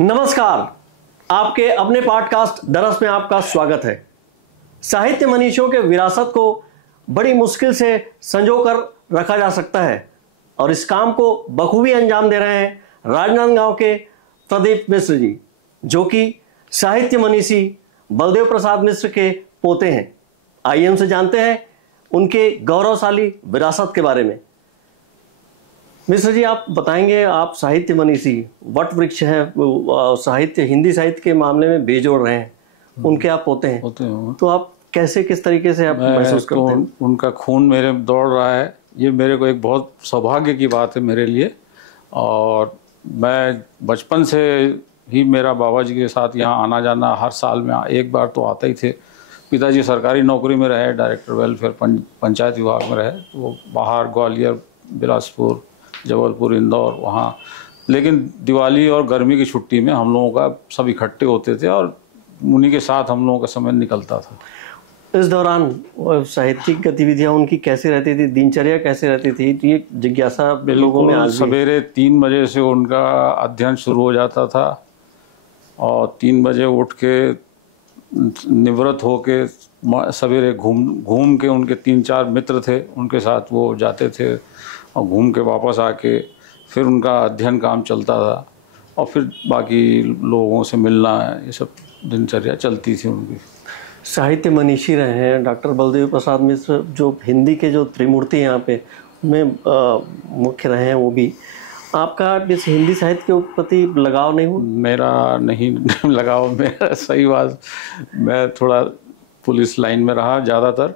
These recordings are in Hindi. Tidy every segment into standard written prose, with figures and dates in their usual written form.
नमस्कार, आपके अपने पॉडकास्ट दरस में आपका स्वागत है। साहित्य मनीषियों के विरासत को बड़ी मुश्किल से संजोकर रखा जा सकता है और इस काम को बखूबी अंजाम दे रहे हैं राजनांदगांव के प्रदीप मिश्र जी, जो कि साहित्य मनीषी बलदेव प्रसाद मिश्र के पोते हैं। आइए उनसे जानते हैं उनके गौरवशाली विरासत के बारे में। मिश्र जी, आप बताएंगे, आप साहित्य मनीषी वट वृक्ष है, साहित्य हिंदी साहित्य के मामले में बेजोड़ रहे हैं, उनके आप पोते हैं। तो आप कैसे, किस तरीके से आप महसूस करते हैं? उनका खून मेरे में दौड़ रहा है, ये मेरे को एक बहुत सौभाग्य की बात है मेरे लिए। और मैं बचपन से ही मेरा बाबा जी के साथ यहाँ आना जाना, हर साल में एक बार तो आते ही थे। पिताजी सरकारी नौकरी में रहे, डायरेक्टर वेलफेयर पंचायत विभाग में रहे, तो बाहर ग्वालियर, बिलासपुर, जबलपुर, इंदौर वहाँ। लेकिन दिवाली और गर्मी की छुट्टी में हम लोगों का सब इकट्ठे होते थे और उन्हीं के साथ हम लोगों का समय निकलता था। इस दौरान साहित्यिक गतिविधियां उनकी कैसी रहती थी, दिनचर्या कैसे रहती थी? तो ये जिज्ञासा लोगों में आज भी। सवेरे 3 बजे से उनका अध्ययन शुरू हो जाता था और 3 बजे उठ के निवृत्त होके सवेरे घूम के, उनके 3-4 मित्र थे, उनके साथ वो जाते थे और घूम के वापस आके फिर उनका अध्ययन काम चलता था और फिर बाकी लोगों से मिलना, ये सब दिनचर्या चलती थी उनकी। साहित्य मनीषी रहे हैं डॉक्टर बलदेव प्रसाद मिश्र, जो हिंदी के जो त्रिमूर्ति यहाँ पे में मुख्य रहे हैं, वो भी। आपका इस हिंदी साहित्य के प्रति लगाव नहीं हुआ? मेरा नहीं लगाव, मेरा सही बात, मैं थोड़ा पुलिस लाइन में रहा ज़्यादातर,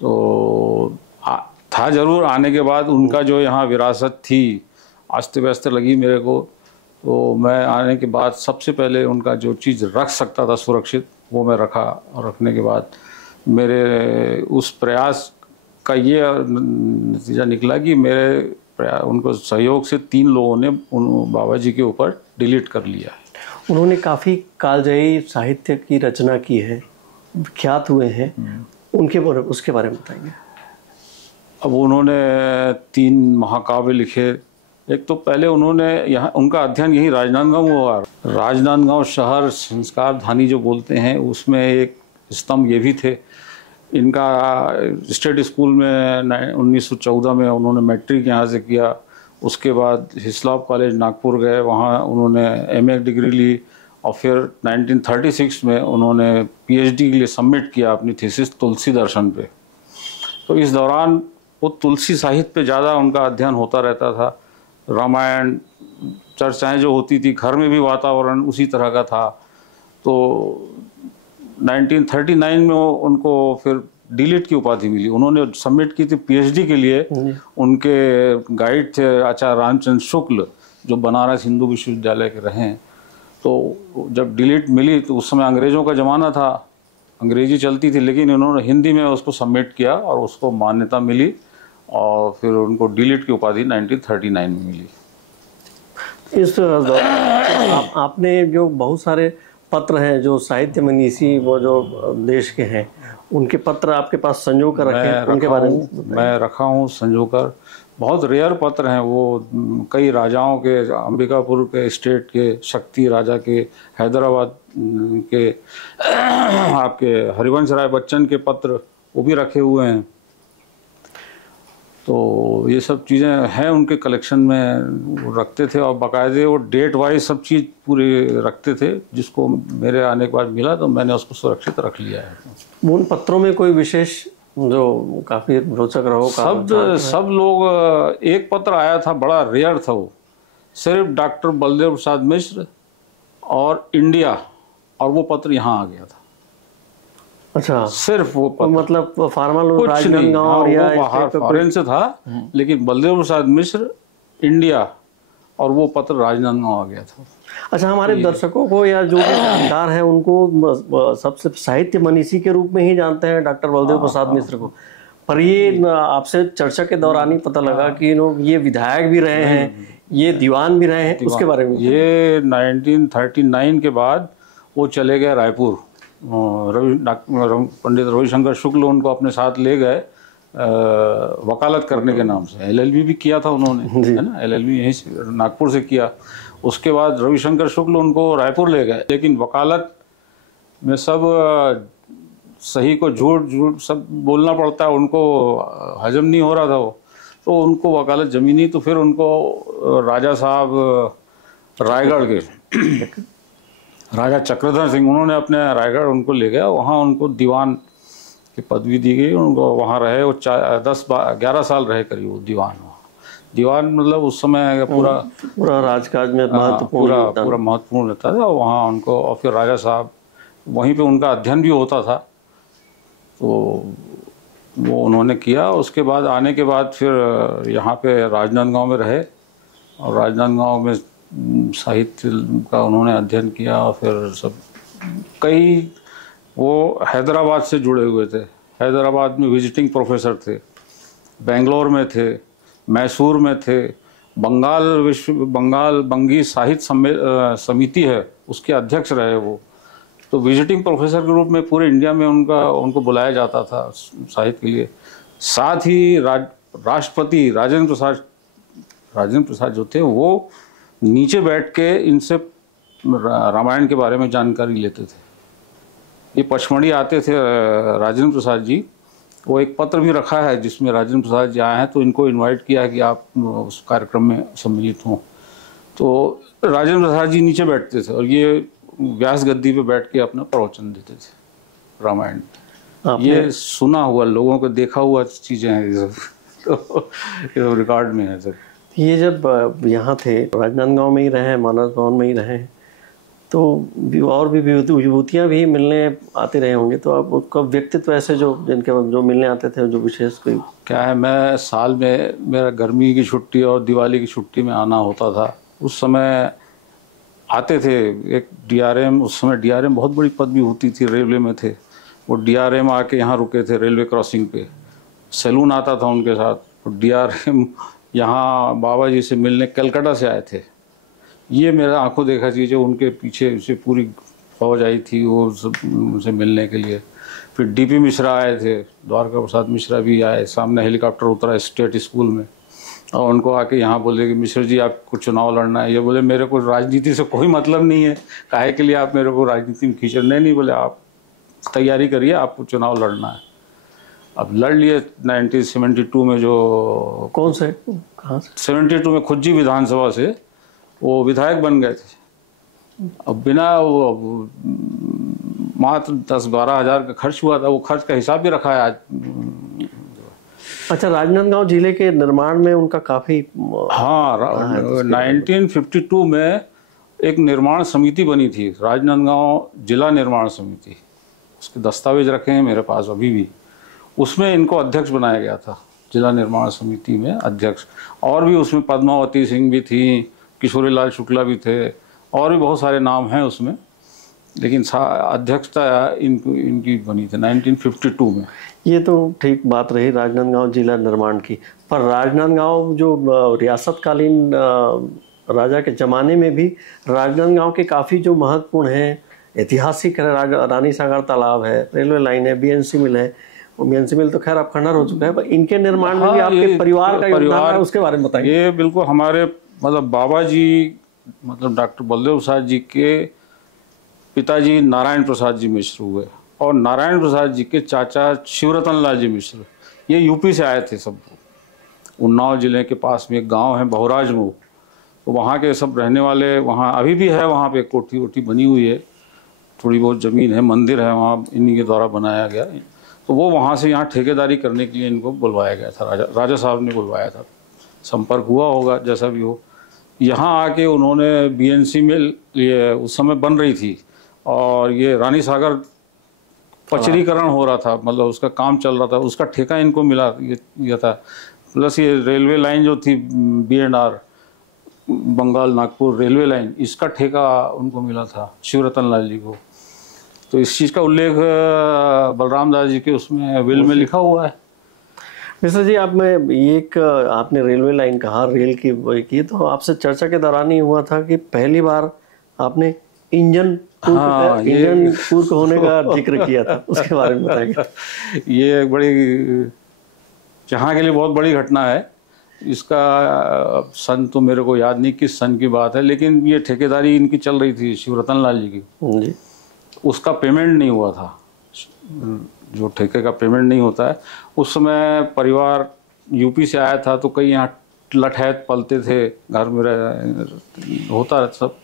तो था जरूर। आने के बाद उनका जो यहाँ विरासत थी आस्ते व्यस्त लगी मेरे को, तो मैं आने के बाद सबसे पहले उनका जो चीज़ रख सकता था सुरक्षित, वो मैं रखा। और रखने के बाद मेरे उस प्रयास का ये नतीजा निकला कि मेरे उनको सहयोग से 3 लोगों ने उन बाबा जी के ऊपर डिलीट कर लिया है। उन्होंने काफ़ी कालजयी साहित्य की रचना की है, विख्यात हुए हैं, उसके बारे में बताएंगे। अब उन्होंने 3 महाकाव्य लिखे। एक तो पहले उन्होंने यहाँ, उनका अध्ययन यही राजनांदगांव में हुआ। राजनांदगांव शहर संस्कार धानी जो बोलते हैं, उसमें एक स्तंभ ये भी थे। इनका स्टेट स्कूल में 1914 में उन्होंने मैट्रिक यहाँ से किया। उसके बाद हिस्लॉप कॉलेज नागपुर गए, वहाँ उन्होंने MA डिग्री ली और फिर 1936 में उन्होंने PhD के लिए सबमिट किया अपनी थीसिस तुलसी दर्शन पे। तो इस दौरान वो तुलसी साहित्य पे ज़्यादा उनका अध्ययन होता रहता था। रामायण चर्चाएं जो होती थी, घर में भी वातावरण उसी तरह का था। तो 1939 में उनको फिर डीलिट की उपाधि मिली। उन्होंने सबमिट की थी PhD के लिए। उनके गाइड थे आचार्य रामचंद्र शुक्ल, जो बनारस हिंदू विश्वविद्यालय के रहे। तो जब डीलिट मिली तो उस समय अंग्रेज़ों का ज़माना था, अंग्रेजी चलती थी, लेकिन इन्होंने हिंदी में उसको सबमिट किया और उसको मान्यता मिली और फिर उनको डीलिट की उपाधि 1939 में मिली। इस दौरान आपने जो बहुत सारे पत्र हैं जो साहित्य मनीषी वो जो देश के हैं, उनके पत्र आपके पास संजो कर रखे हैं, उनके बारे में? मैं रखा हूँ संजो कर। बहुत रेयर पत्र हैं वो, कई राजाओं के, अंबिकापुर के स्टेट के, शक्ति राजा के, हैदराबाद के, आपके हरिवंश राय बच्चन के पत्र, वो भी रखे हुए हैं। तो ये सब चीज़ें हैं उनके कलेक्शन में, वो रखते थे और बाकायदे वो डेट वाइज सब चीज़ पूरे रखते थे। जिसको मेरे आने के बाद मिला तो मैंने उसको सुरक्षित रख लिया है। उन पत्रों में कोई विशेष जो काफ़ी रोचक रहो? सब लोग, एक पत्र आया था, बड़ा रेयर था वो, सिर्फ डॉक्टर बलदेव प्रसाद मिश्र और इंडिया, और वो पत्र यहाँ आ गया था। अच्छा, सिर्फ वो पत्र, मतलब फार्मल राजनांदगांव या बाहर फॉरेन से था, लेकिन बलदेव प्रसाद मिश्र, इंडिया और वो पत्र राजनांदगांव आ गया था। अच्छा, हमारे दर्शकों को या जो भी जानकार हैं उनको सबसे साहित्य मनीषी के रूप में ही जानते हैं डॉक्टर बलदेव प्रसाद मिश्र को, पर ये आपसे चर्चा के दौरान ही पता लगा कि ये विधायक भी रहे हैं, ये दीवान भी रहे हैं। उसके बारे में ये 1939 के बाद वो चले गए रायपुर। पंडित रविशंकर शुक्ल उनको अपने साथ ले गए वकालत करने के नाम से। LLB भी किया था उन्होंने, है ना, LLB यहीं से नागपुर से किया। उसके बाद रविशंकर शुक्ल उनको रायपुर ले गए, लेकिन वकालत में सब सही को झूठ झूठ सब बोलना पड़ता है, उनको हजम नहीं हो रहा था वो, तो उनको वकालत जमी नहीं। तो फिर उनको राजा साहब रायगढ़ के राजा चक्रधर सिंह, उन्होंने अपने रायगढ़ उनको ले गया, वहाँ उनको दीवान की पदवी दी गई। उनको वहाँ रहे वो 10-11 साल रहे करीब वो दीवान। दीवान मतलब उस समय पूरा राजकाज में पूरा महत्वपूर्ण रहता था वहाँ उनको। और फिर राजा साहब वहीं पे उनका अध्ययन भी होता था, तो वो उन्होंने किया। उसके बाद आने के बाद फिर यहाँ पे राजनांदगांव में रहे, और राजनांदगांव में साहित्य का उन्होंने अध्ययन किया। और फिर सब कई वो हैदराबाद से जुड़े हुए थे, हैदराबाद में विजिटिंग प्रोफेसर थे, बेंगलोर में थे, मैसूर में थे, बंगाल बंगी साहित्य समिति है उसके अध्यक्ष रहे वो। तो विजिटिंग प्रोफेसर के रूप में पूरे इंडिया में उनको बुलाया जाता था साहित्य के लिए। साथ ही राष्ट्रपति राजेंद्र प्रसाद जो थे वो नीचे बैठ के इनसे रामायण के बारे में जानकारी लेते थे। ये पचमढ़ी आते थे राजेंद्र प्रसाद जी, वो एक पत्र भी रखा है जिसमें राजेंद्र प्रसाद जी आए हैं, तो इनको इनवाइट किया कि आप उस कार्यक्रम में सम्मिलित हों। तो राजेंद्र प्रसाद जी नीचे बैठते थे और ये व्यास गद्दी पे बैठ के अपना प्रवचन देते थे रामायण। ये सुना हुआ, लोगों को देखा हुआ चीज़ें हैं ये सब, तो रिकॉर्ड में है सर। ये जब यहाँ थे, राजनांदगांव में ही रहे, मानस भवन में ही रहे, तो और भी विभूतियाँ भी मिलने आते रहे होंगे, तो आप उसका व्यक्तित्व ऐसे जो मिलने आते थे, जो विशेष कोई क्या है? मैं साल में मेरा गर्मी की छुट्टी और दिवाली की छुट्टी में आना होता था। उस समय आते थे एक डीआरएम, उस समय डीआरएम बहुत बड़ी पदवी होती थी, रेलवे में थे वो। डीआरएम आके यहाँ रुके थे रेलवे क्रॉसिंग पे, सैलून आता था उनके साथ। तो डीआरएम यहाँ बाबा जी से मिलने कलकत्ता से आए थे। ये मेरा आंखों देखा चीज़ है, उनके पीछे से पूरी फौज आई थी वो सब उनसे मिलने के लिए। फिर डीपी मिश्रा आए थे, द्वारका प्रसाद मिश्रा भी आए, सामने हेलीकॉप्टर उतरा स्टेट स्कूल में, और उनको आके यहाँ बोले कि मिश्रा जी आपको चुनाव लड़ना है। ये बोले मेरे को राजनीति से कोई मतलब नहीं है, काहे के लिए आप मेरे को राजनीति में खींच रहे? नहीं बोले आप तैयारी करिए, आपको चुनाव लड़ना है। अब लड़ लिए 1972 में, जो कौन से कहाँ से 72 में खुज्जी विधानसभा से वो विधायक बन गए थे। अब बिना मात्र 10-12 हज़ार का खर्च हुआ था, वो खर्च का हिसाब भी रखा है आज। अच्छा, राजनांदगांव जिले के निर्माण में उनका काफ़ी 1952 में एक निर्माण समिति बनी थी, राजनांदगांव जिला निर्माण समिति। उसके दस्तावेज रखे हैं मेरे पास अभी भी। उसमें इनको अध्यक्ष बनाया गया था, जिला निर्माण समिति में अध्यक्ष। और भी उसमें पद्मावती सिंह भी थी, किशोरीलाल शुक्ला भी थे, और भी बहुत सारे नाम हैं उसमें, लेकिन अध्यक्षता इनकी बनी थी 1952 में। ये तो ठीक बात रही राजनांदगांव जिला निर्माण की, पर राजनांदगांव जो रियासतकालीन राजा के ज़माने में भी राजनांदगांव के काफ़ी जो महत्वपूर्ण हैं, ऐतिहासिक है, रानी सागर तालाब है, रेलवे लाइन है, बीएनसी मिल है। बीएनसी मिल तो खैर अब खंडर हो चुका है, पर इनके निर्माण में भी आपके परिवार का योगदान है, उसके बारे में बताइए। ये बिल्कुल हमारे मतलब बाबा जी, मतलब डॉक्टर बलदेव प्रसाद जी के पिताजी नारायण प्रसाद जी मिश्र हुए, और नारायण प्रसाद जी के चाचा शिवरतन लाल जी मिश्र, ये यूपी से आए थे सब। उन्नाव जिले के पास में एक गांव है बहुराजमुख, तो वहाँ के सब रहने वाले, वहाँ अभी भी है, वहाँ पे कोठी वोठी बनी हुई है, थोड़ी बहुत ज़मीन है, मंदिर है वहाँ, इन्हीं के द्वारा बनाया गया। तो वो वहाँ से यहाँ ठेकेदारी करने के लिए इनको बुलवाया गया था, राजा साहब ने बुलवाया था, संपर्क हुआ होगा जैसा भी हो। यहाँ आके उन्होंने बीएनसी मिल, ये उस समय बन रही थी, और ये रानी सागर पचरीकरण हो रहा था, मतलब उसका काम चल रहा था, उसका ठेका इनको मिला ये था। प्लस ये रेलवे लाइन जो थी BNR, Bengal Nagpur railway line, इसका ठेका उनको मिला था शिवरतन लाल जी को। तो इस चीज़ का उल्लेख बलराम दास जी के उसमें विल में लिखा हुआ है। मिश्रा जी, आप में एक आपने रेलवे लाइन कहा, रेल की, तो आपसे चर्चा के दौरान ही हुआ था कि पहली बार आपने इंजन पूर्व होने का जिक्र किया था, उसके बारे में बताइए। ये एक बड़ी, यहाँ के लिए बहुत बड़ी घटना है। इसका सन तो मेरे को याद नहीं किस सन की बात है, लेकिन ये ठेकेदारी इनकी चल रही थी शिवरतन लाल जी की जी। उसका पेमेंट नहीं हुआ था। जो ठेके का पेमेंट नहीं होता है, उस समय परिवार यूपी से आया था, तो कई यहाँ लठैत पलते थे, घर में होता सब,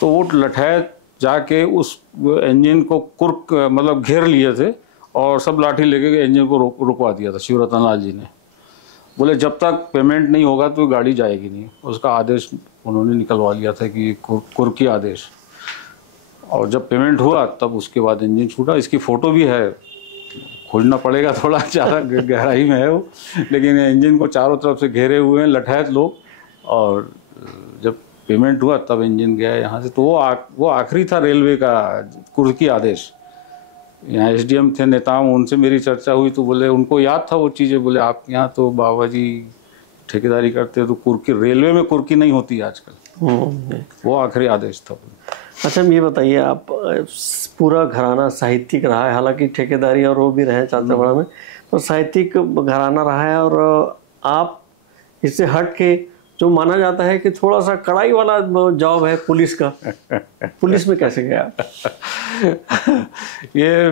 तो वो लठैत जाके उस इंजन को कुर्क मतलब घेर लिए थे और सब लाठी लेके इंजन को रुकवा दिया था शिवरतन लाल जी ने। बोले जब तक पेमेंट नहीं होगा तो गाड़ी जाएगी नहीं। उसका आदेश उन्होंने निकलवा लिया था कि कुर्की आदेश, और जब पेमेंट हुआ तब उसके बाद इंजन छूटा। इसकी फ़ोटो भी है, खोजना पड़ेगा, थोड़ा ज़्यादा गहराई में है वो, लेकिन इंजन को चारों तरफ से घेरे हुए हैं लठैत लोग, और जब पेमेंट हुआ तब इंजन गया यहाँ से। तो वो आखिरी था रेलवे का कुर्की आदेश। यहाँ एसडीएम थे नेताम, उनसे मेरी चर्चा हुई तो बोले उनको याद था वो चीज़ें। बोले आप यहाँ तो बाबा जी ठेकेदारी करते हैं तो कुर्की, रेलवे में कुर्की नहीं होती आजकल। वो आखिरी आदेश था। अच्छा ये बताइए, आप पूरा घराना साहित्यिक रहा है, हालांकि ठेकेदारी और वो भी रहे चाचा बड़ा में, तो साहित्यिक घराना रहा है, और आप इससे हट के जो माना जाता है कि थोड़ा सा कड़ाई वाला जॉब है पुलिस का, पुलिस में कैसे गया? ये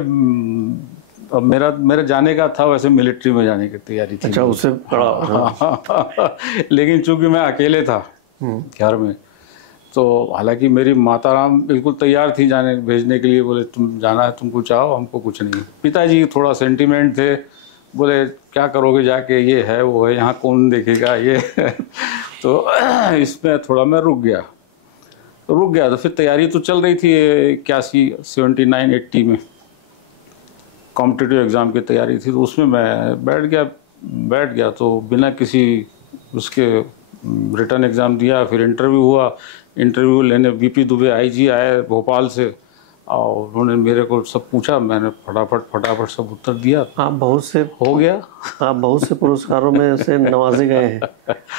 अब मेरा जाने का था, वैसे मिलिट्री में जाने की तैयारी थी। अच्छा, उससे बड़ा। लेकिन चूंकि मैं अकेले था घर में, तो हालांकि मेरी माताराम बिल्कुल तैयार थी जाने भेजने के लिए। बोले तुम जाना है, तुमको चाहो, हमको कुछ नहीं। पिताजी थोड़ा सेंटिमेंट थे, बोले क्या करोगे जाके, ये है वो है, यहाँ कौन देखेगा ये। तो इसमें थोड़ा मैं रुक गया। तो फिर तैयारी तो चल रही थी 81, 79, 80 में कॉम्पिटिटिव एग्ज़ाम की तैयारी थी, तो उसमें मैं बैठ गया। तो बिना किसी उसके रिटर्न एग्ज़ाम दिया, फिर इंटरव्यू हुआ। इंटरव्यू लेने बीपी दुबे आईजी आए भोपाल से, और उन्होंने मेरे को सब पूछा, मैंने फटाफट सब उत्तर दिया। आप बहुत से हो गया। आप बहुत से पुरस्कारों में से नवाजे गए हैं,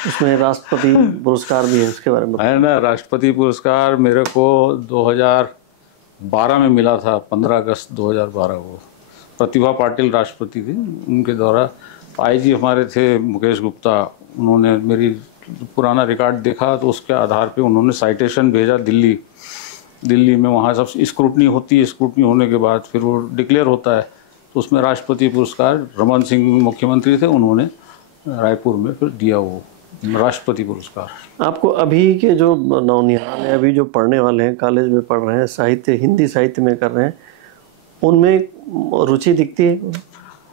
उसमें राष्ट्रपति पुरस्कार भी है, उसके बारे में है ना। राष्ट्रपति पुरस्कार मेरे को 2012 में मिला था, 15 अगस्त 2012 को। प्रतिभा पाटिल राष्ट्रपति थी, उनके द्वारा। आईजी हमारे थे मुकेश गुप्ता, उन्होंने मेरी पुराना रिकॉर्ड देखा, तो उसके आधार पे उन्होंने साइटेशन भेजा दिल्ली में। वहाँ सब स्क्रूटनी होती है, स्क्रूटनी होने के बाद फिर वो डिक्लेयर होता है, तो उसमें राष्ट्रपति पुरस्कार रमन सिंह मुख्यमंत्री थे, उन्होंने रायपुर में फिर दिया वो राष्ट्रपति पुरस्कार। आपको अभी के जो नौनिहाल हैं, अभी जो पढ़ने वाले हैं, कॉलेज में पढ़ रहे हैं, साहित्य हिंदी साहित्य में कर रहे हैं, उनमें रुचि दिखती है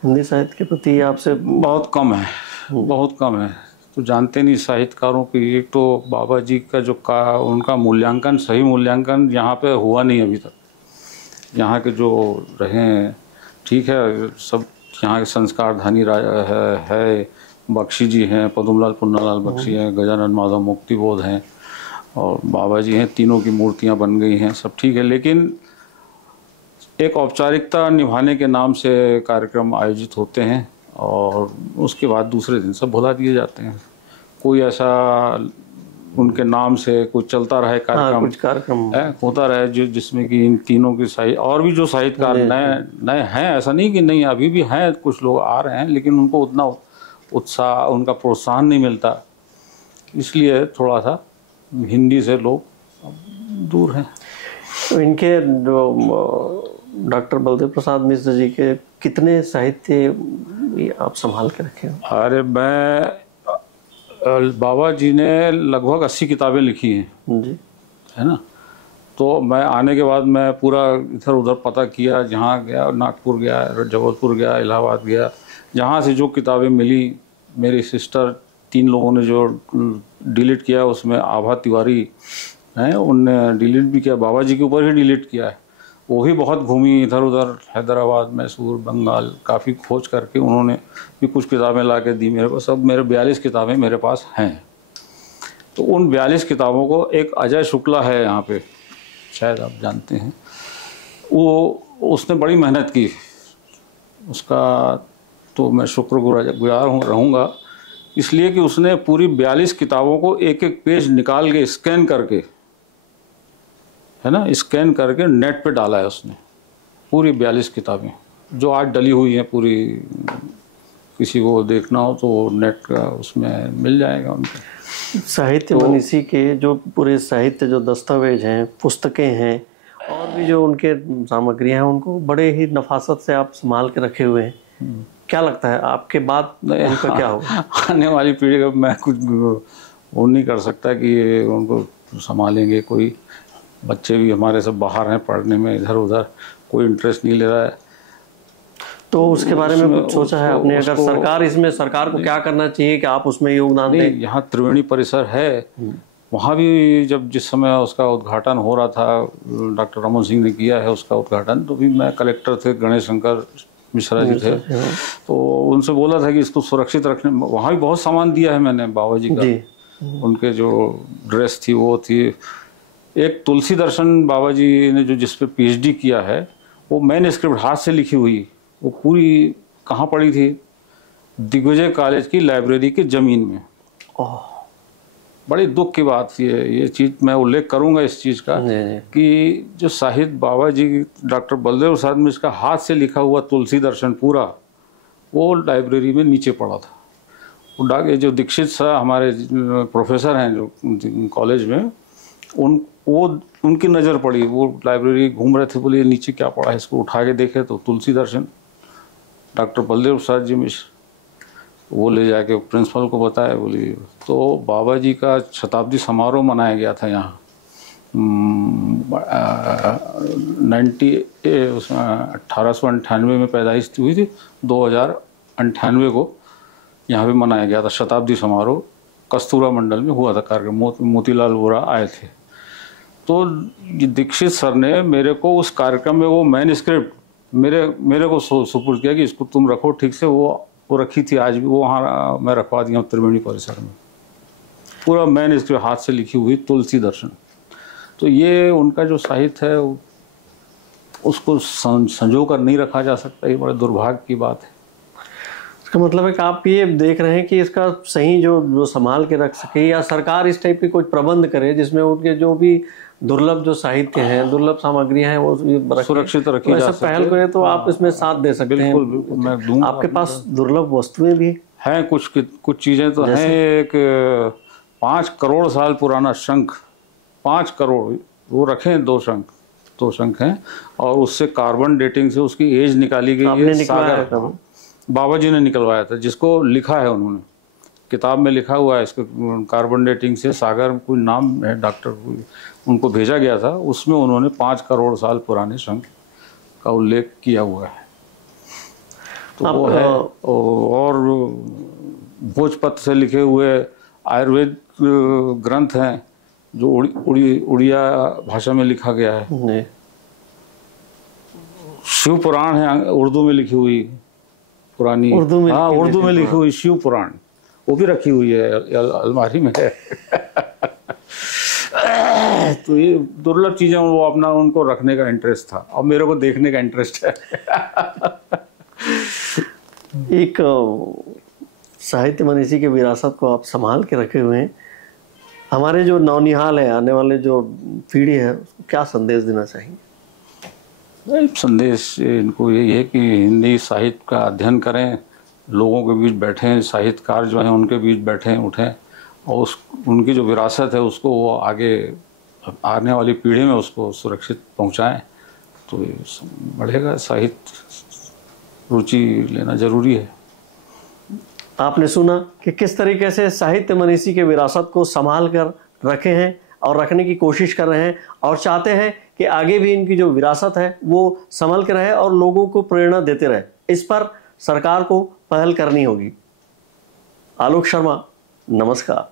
हिंदी साहित्य के प्रति आपसे? बहुत कम है, बहुत कम है। तो जानते नहीं साहित्यकारों की, एक तो बाबा जी का जो उनका मूल्यांकन, सही मूल्यांकन यहाँ पे हुआ नहीं अभी तक। यहाँ के जो रहे हैं, ठीक है, सब यहाँ के संस्कार धानी है, बख्शी जी हैं, पदुमलाल पुन्नालाल बख्शी हैं, गजानन माधव मुक्तिबोध हैं, और बाबा जी हैं। तीनों की मूर्तियाँ बन गई हैं, सब ठीक है, लेकिन एक औपचारिकता निभाने के नाम से कार्यक्रम आयोजित होते हैं, और उसके बाद दूसरे दिन सब भुला दिए जाते हैं। कोई ऐसा उनके नाम से कुछ चलता रहे कार्यक्रम, कुछ कार्यक्रम होता रहे जिसमें कि इन तीनों की और भी जो साहित्यकार नए हैं, ऐसा नहीं कि नहीं, अभी भी हैं, कुछ लोग आ रहे हैं, लेकिन उनको उतना उत्साह, उनका प्रोत्साहन नहीं मिलता, इसलिए थोड़ा सा हिंदी से लोग दूर हैं। तो इनके जो डॉक्टर बलदेव प्रसाद मिश्र जी के कितने साहित्य आप संभाल के रखे हो? अरे बाबा जी ने लगभग 80 किताबें लिखी हैं जी, है ना। तो मैं आने के बाद मैं पूरा इधर उधर पता किया, जहाँ गया, नागपुर गया, जबलपुर गया, इलाहाबाद गया, जहाँ से जो किताबें मिली। मेरी सिस्टर 3 लोगों ने जो डिलीट किया, उसमें आभा तिवारी हैं, उनने डिलीट भी किया, बाबा जी के ऊपर ही डिलीट किया है। वो भी बहुत घूमी इधर उधर, हैदराबाद, मैसूर, बंगाल, काफ़ी खोज करके उन्होंने भी कुछ किताबें ला के दी मेरे को। सब मेरे 42 किताबें मेरे पास हैं। तो उन 42 किताबों को एक अजय शुक्ला है यहाँ पे, शायद आप जानते हैं, वो उसने बड़ी मेहनत की, उसका तो मैं शुक्रगुजार रहूँगा, इसलिए कि उसने पूरी 42 किताबों को एक एक पेज निकाल के स्कैन करके, है ना, स्कैन करके नेट पे डाला है उसने, पूरी 42 किताबें जो आज डली हुई हैं पूरी किसी को देखना हो तो नेट का उसमें मिल जाएगा उनका। साहित्य मनीषी के जो पूरे साहित्य जो दस्तावेज हैं, पुस्तकें हैं और भी जो उनके सामग्रियां हैं, उनको बड़े ही नफासत से आप संभाल के रखे हुए हैं। क्या लगता है आपके बाद उनका क्या होगा? आने वाली पीढ़ी का मैं कुछ वो नहीं कर सकता कि उनको संभालेंगे। कोई बच्चे भी हमारे सब बाहर हैं पढ़ने में, इधर उधर कोई इंटरेस्ट नहीं ले रहा है। तो उसके बारे में कुछ सोचा है आपने? अगर सरकार को क्या करना चाहिए कि आप उसमें योगदान दें? यहाँ त्रिवेणी परिसर है, वहाँ भी जब जिस समय उसका उद्घाटन हो रहा था, डॉक्टर रमन सिंह ने किया है उसका उद्घाटन, तो भी मैं कलेक्टर थे, गणेश शंकर मिश्रा जी थे, तो उनसे बोला था कि इसको सुरक्षित रखने। वहाँ भी बहुत सामान दिया है मैंने बाबा जी का। उनके जो ड्रेस थी वो थी। एक तुलसी दर्शन बाबा जी ने जो जिस पे PhD किया है, वो मैन्युस्क्रिप्ट हाथ से लिखी हुई, वो पूरी कहाँ पड़ी थी? दिग्विजय कॉलेज की लाइब्रेरी की ज़मीन में। बड़ी दुख की बात थी ये चीज़, मैं उल्लेख करूंगा इस चीज़ का कि जो साहित्य बाबा जी डॉक्टर बलदेव प्रसाद मिश्र का हाथ से लिखा हुआ तुलसी दर्शन पूरा, वो लाइब्रेरी में नीचे पड़ा था। वो जो दीक्षित साहब हमारे प्रोफेसर हैं जो कॉलेज में, उनकी नज़र पड़ी, वो लाइब्रेरी घूम रहे थे, बोले नीचे क्या पड़ा है, इसको उठा के देखे तो तुलसी दर्शन डॉक्टर बलदेव प्रसाद जी मिश्र। वो ले जाके प्रिंसिपल को बताया, बोली तो बाबा जी का शताब्दी समारोह मनाया गया था यहाँ 1898 में पैदाइश हुई थी, 2098 को यहाँ पे मनाया गया था शताब्दी समारोह। कस्तूरा मंडल में हुआ था कार्यक्रम, मोतीलाल वोरा आए थे। तो दीक्षित सर ने मेरे को उस कार्यक्रम में वो मैन्युस्क्रिप्ट मेरे को सुपुर्द किया कि इसको तुम रखो ठीक से। वो रखी थी, आज भी वो वहाँ मैं रखवा दिया हूँ त्रिवेणी परिसर में। पूरा मैन्युस्क्रिप्ट हाथ से लिखी हुई तुलसी दर्शन। तो ये उनका जो साहित्य है उसको संजो कर नहीं रखा जा सकता, ये बड़े दुर्भाग्य की बात है। इसका मतलब है कि आप ये देख रहे हैं कि इसका सही जो संभाल के रख सके, या सरकार इस टाइप की कुछ प्रबंध करे जिसमें उनके जो भी दुर्लभ जो साहित्य हैं, दुर्लभ सामग्रियां हैं, वो सुरक्षित रखी जा सकती है। पहल करें तो आप इसमें साथ दे सकते हैं। बिल्कुल मैं दूंगा। आपके पास दुर्लभ वस्तुएं भी हैं, कुछ चीजें तो हैं। एक 5 करोड़ साल पुराना शंख, 5 करोड़, वो रखें, 2 शंख हैं, और उससे कार्बन डेटिंग से उसकी एज निकाली गई है। सागर बाबा जी ने निकलवाया था, जिसको लिखा है उन्होंने, किताब में लिखा हुआ है इसको, कार्बन डेटिंग से सागर कोई नाम है, डॉक्टर उनको भेजा गया था, उसमें उन्होंने 5 करोड़ साल पुराने शंख का उल्लेख किया हुआ है। तो वो है। और भोजपत्र से लिखे हुए आयुर्वेद ग्रंथ हैं जो उड़िया भाषा में लिखा गया है। शिव पुराण है उर्दू में लिखी हुई, पुरानी उर्दू में लिखी हुई शिव पुराण, वो भी रखी हुई है, अलमारी में है। तो ये दुर्लभ चीजें, वो अपना उनको रखने का इंटरेस्ट था और मेरे को देखने का इंटरेस्ट है। एक साहित्य मनीषी के विरासत को आप संभाल के रखे हुए हैं। हमारे जो नौनिहाल है, आने वाले जो पीढ़ी है, उसको क्या संदेश देना चाहिए? संदेश इनको यही है कि हिंदी साहित्य का अध्ययन करें, लोगों के बीच बैठें, साहित्यकार जो हैं उनके बीच बैठें उठें, और उनकी जो विरासत है उसको वो आगे आने वाली पीढ़ी में उसको सुरक्षित पहुंचाएं, तो बढ़ेगा। साहित्य रुचि लेना जरूरी है। आपने सुना कि किस तरीके से साहित्य मनीषी के विरासत को संभाल कर रखे हैं और रखने की कोशिश कर रहे हैं, और चाहते हैं कि आगे भी इनकी जो विरासत है वो संभल के रहे और लोगों को प्रेरणा देते रहे। इस पर सरकार को पहल करनी होगी। आलोक शर्मा, नमस्कार।